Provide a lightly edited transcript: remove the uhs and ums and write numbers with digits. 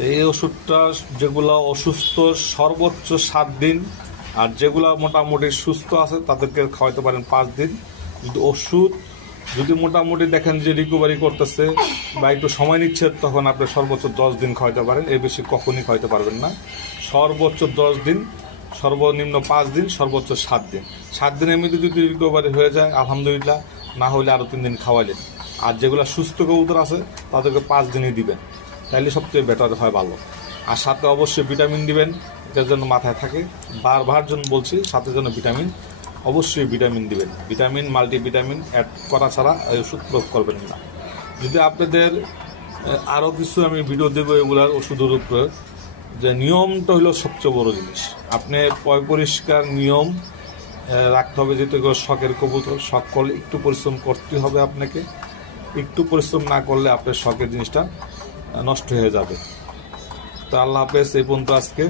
এই ওষুধটা যেগুলো অসুস্থ সর্বোচ্চ 7 দিন, আর যেগুলো মোটামুটি সুস্থ আছে তাদেরকে খাওয়াইতে পারেন 5 দিন। যদি ওষুধ যদি মোটামুটি দেখেন যে রিকভারি করতেছে বা একটু সময় নিচ্ছে, তখন আপনি সর্বোচ্চ 10 দিন খাওয়াইতে পারেন, এর বেশি কখনই খাওয়াইতে পারবেন না। সর্বোচ্চ 10 দিন, সর্বনিম্ন 5 দিন, সর্বোচ্চ 7 দিন। 7 দিনের মধ্যে যদি রিকভারি হয়ে যায় আলহামদুলিল্লাহ, না হলে আরও 3 দিন খাওয়াইলেন। আর যেগুলো সুস্থ কবুতর আছে তাদেরকে 5 দিনই দিবেন, তাইলে সবচেয়ে বেটার হয়, ভালো। আর সাথে অবশ্যই ভিটামিন দিবেন, এটার জন্য মাথায় থাকে, বারবার জন্য বলছি, সাথে জন্য ভিটামিন, অবশ্যই ভিটামিন দিবেন। ভিটামিন, মাল্টিভিটামিন অ্যাড করা ছাড়া এই ওষুধ প্রয়োগ করবেন না। যদি আপনাদের আরও কিছু আমি ভিডিও দেবো এগুলার ওষুধের উপরে, যে নিয়মটা হলো সবচেয়ে বড় জিনিস। আপনি পরিষ্কার নিয়ম রাখতে হবে, যেহেতু শখের কবুতর, শখ করলে একটু পরিশ্রম করতে হবে আপনাকে। একটু পরিশ্রম না করলে আপনার শখের জিনিসটা নষ্ট হয়ে যাবে। তো আল্লাহ হাফেজ, এই পর্যন্ত আজকে।